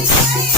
Thank hey. you.